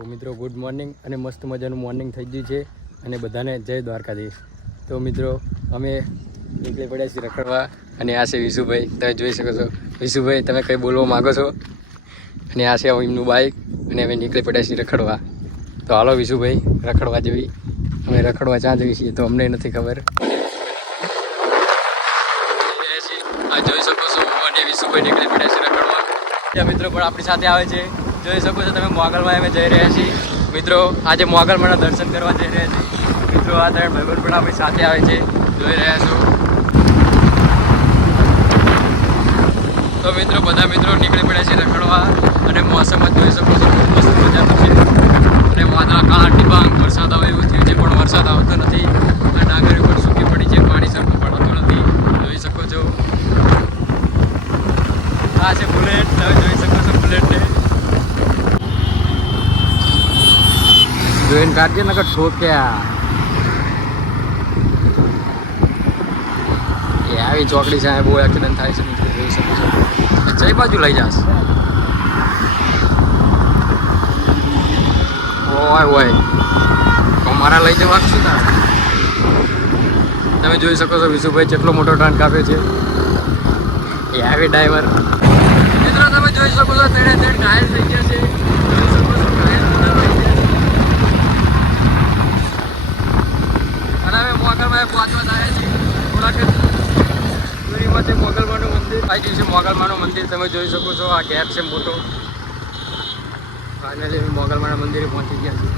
તો મિત્રો good morning અને મસ્ત મજાનું મોર્નિંગ થઈ ગયું છે અને બધાને જય દ્વારકાધીશ. તો મિત્રો, અમે નીકળી પડ્યા છીએ રખડવા અને આ છે વિશુભાઈ. તમે જોઈ શકો છો. વિશુભાઈ, તમે કંઈ બોલવા માગો છો? અને આ છે એમનું બાઇક અને અમે નીકળી પડ્યા છીએ રખડવા. તો હાલો વિશુભાઈ, રખડવા જેવી. અમે રખડવા ક્યાં જઈએ છીએ તો અમને નથી ખબર. જોઈ શકો છો. અને વિશુભાઈ નીકળી પડ્યા છે રખડવા. મિત્રો પણ આપણી સાથે આવે છે. જોઈ શકો છો તમે મોગલમાં અમે જઈ રહ્યા છીએ. મિત્રો, આજે મોગલમાના દર્શન કરવા જઈ રહ્યા છીએ. મિત્રો, આ ત્રણ ભાઈબંધ પણ આપણી સાથે આવે છે. જોઈ રહ્યા છો. તો મિત્રો, બધા મિત્રો નીકળી પડ્યા છે રખડવા અને મોસમ જ જોઈ શકો છો. ખૂબ મસ્ત મજાનું છે. અને વાદળા કાળા ટીબાંગ વરસાદ આવે એવું થયું છે, પણ વરસાદ આવતો નથી. આ ડાંગર ઉપર સૂકી પડી છે, પાણી સરખું પડતું નથી. જોઈ શકો છો. આ છે બુલેટ, તમે જોઈ શકો છો બુલેટને. જોઈને કાઢજે, નકર ઠોક્યા. એ આવી ચોકડી છે બહુ એક્સિડન્ટ થાય છે મિત્રો જઈ બાજુ લઈ જાશ. ઓય ઓય. તો મારા લઈ જવાનું શું તમે જોઈ શકો છો, વિશુભાઈ કેટલો મોટો ટર્ન કાપ્યો છે. એ આવી ડ્રાઈવર. મિત્રો, તમે જોઈ શકો છો તેને તેડ ઘાયલ થઈ ગયા છે જોઈ શકો છો ઘાયલ બધા થઈ ગયા છે. અને હવે મોગલમાં જાય છે થોડાક મોગલમાનું મંદિર આવી ગયું છે મોગલમાનું મંદિર, તમે જોઈ શકો છો, આ ગેપ છે મોટો. ફાઇનલી મોગલમાના મંદિરે પહોંચી ગયા છીએ.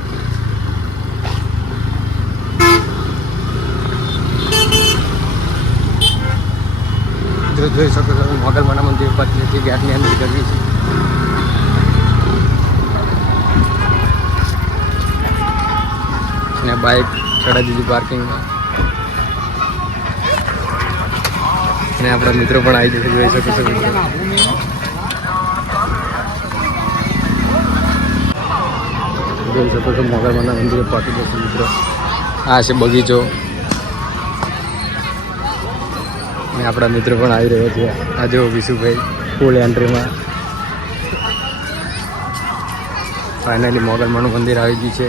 જોઈ શકો છો મોગલમાના મંદિર પર જે ગેટની અંદર કરવી છે અને બાઇક ચડાવી દીધી પાર્કિંગમાં અને આપણા મિત્રો પણ આવી જશે, જોઈ શકો છો જોઈ શકો છો, મોગલમાના મંદિરે પહોંચી જશે મિત્રો. આ છે બગીચો. અને આપણા મિત્રો પણ આવી રહ્યા છે. આ જો વિશુભાઈ ફૂલ એન્ટ્રીમાં ફાઇનલી મોગલમાનું મંદિર આવી ગયું છે.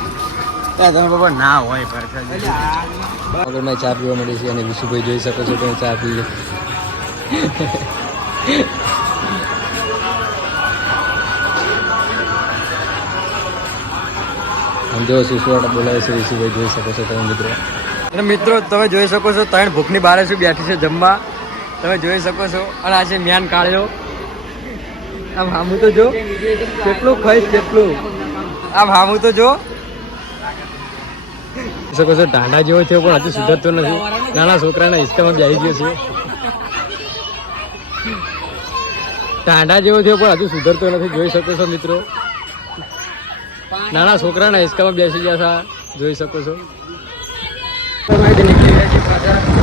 ના હોય આગળમાં ચા પીવા મળી છે અને વિશુભાઈ જોઈ શકો છો તમે ચા પી જો છે વિશુભાઈ જોઈ શકો છો તમે મિત્રો અને મિત્રો, તમે જોઈ શકો છો, ત્રણ ભૂખની બારે શું બેઠી છે જમવા. તમે જોઈ શકો છો, અને આ છે મ્યાન કાળ્યો. આમ હામું તો જો. કેટલું ખાઈશ, કેટલું? આમ હામું તો જો. શકો છો ઢાંડા જેવો થયો પણ હજુ સુધરતો નથી. નાના છોકરાના હિસ્સામાં બેસી ગયો છે. ઢાંડા જેવો થયો પણ હજુ સુધરતો નથી, જોઈ શકો છો મિત્રો. નાના છોકરાના હિસ્સામાં બેસી ગયા છે, જોઈ શકો છો નીકળી ગયા છે.